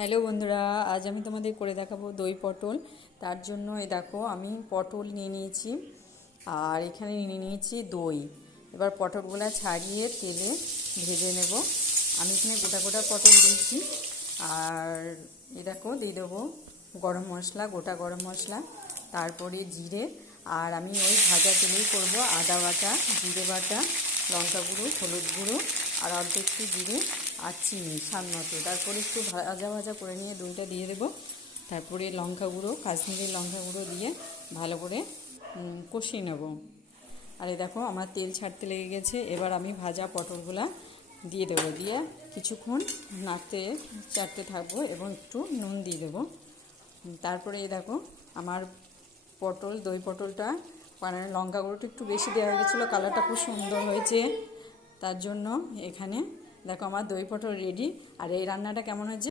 Hello বন্ধুরা, আজ আমি তোমাদের করে দেখাবো দই পটল। তার জন্য এই দেখো আমি পটল নিয়ে নিয়েছি আর এখানে নিয়ে নিয়েছি দই। এবার পটলগুলো ছাড়িয়ে তেলে ভেজে নেব। আমি এখানে গোটা গোটা পটল দিয়েছি। আর এই দেখো দিয়ে দেবো গরম মশলা, গোটা গরম মশলা, তারপরে জিরে। আর আমি ওই ভাজা তেলেই করব। আদা বাটা, জিরে বাটা, লঙ্কা গুঁড়ো, হলুদ গুঁড়ো আর অল্প একটু জিরে আর চিনি স্বাদ মতো। তারপরে একটু ভাজা ভাজা করে নিয়ে দইটা দিয়ে দেবো। তারপরে লঙ্কা গুঁড়ো, কাশ্মীরি লঙ্কা গুঁড়ো দিয়ে ভালো করে কষিয়ে নেব। আর এই দেখো আমার তেল ছাড়তে লেগে গেছে। এবার আমি ভাজা পটলগুলা দিয়ে দেবো, দিয়ে কিছুক্ষণ নাড়তে চাড়তে থাকবো এবং একটু নুন দিয়ে দেবো। তারপরে এই দেখো আমার দই পটলটা মানে লঙ্কা গুঁড়োটা একটু বেশি দেওয়া হয়ে গেছিলো, কালারটা খুব সুন্দর হয়েছে। তার জন্য এখানে দেখো আমার দই পটল রেডি। আর এই রান্নাটা কেমন হয়েছে